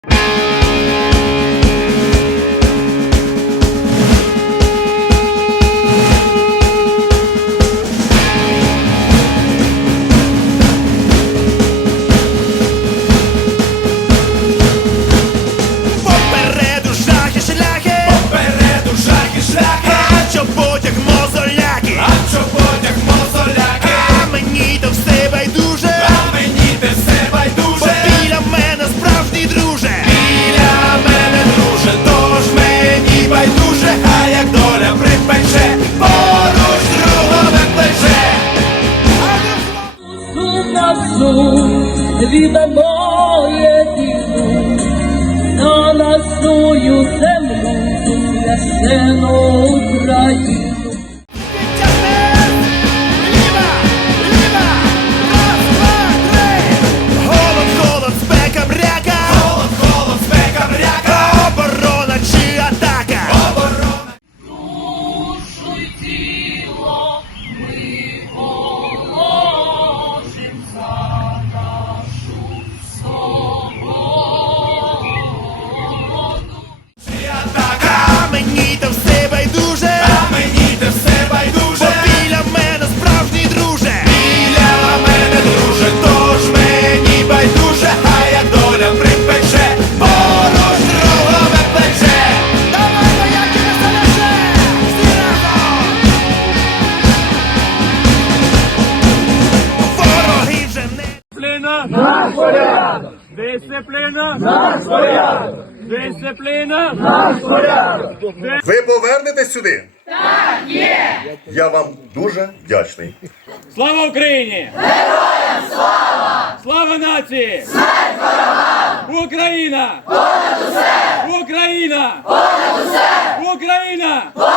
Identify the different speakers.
Speaker 1: Віддамо єдину на нашу землю, священну Україну.
Speaker 2: Наш порядок! Дисципліна! Наш порядок! Дисципліна! Наш порядок!
Speaker 3: Ви повернетесь сюди?
Speaker 4: Так, є!
Speaker 3: Я вам дуже вдячний.
Speaker 2: Слава Україні!
Speaker 4: Героям слава!
Speaker 2: Слава нації!
Speaker 4: Смерть ворогам!
Speaker 2: Україна!
Speaker 4: Понад усе!
Speaker 2: Україна!
Speaker 4: Понад усе!
Speaker 2: Україна!
Speaker 4: Понад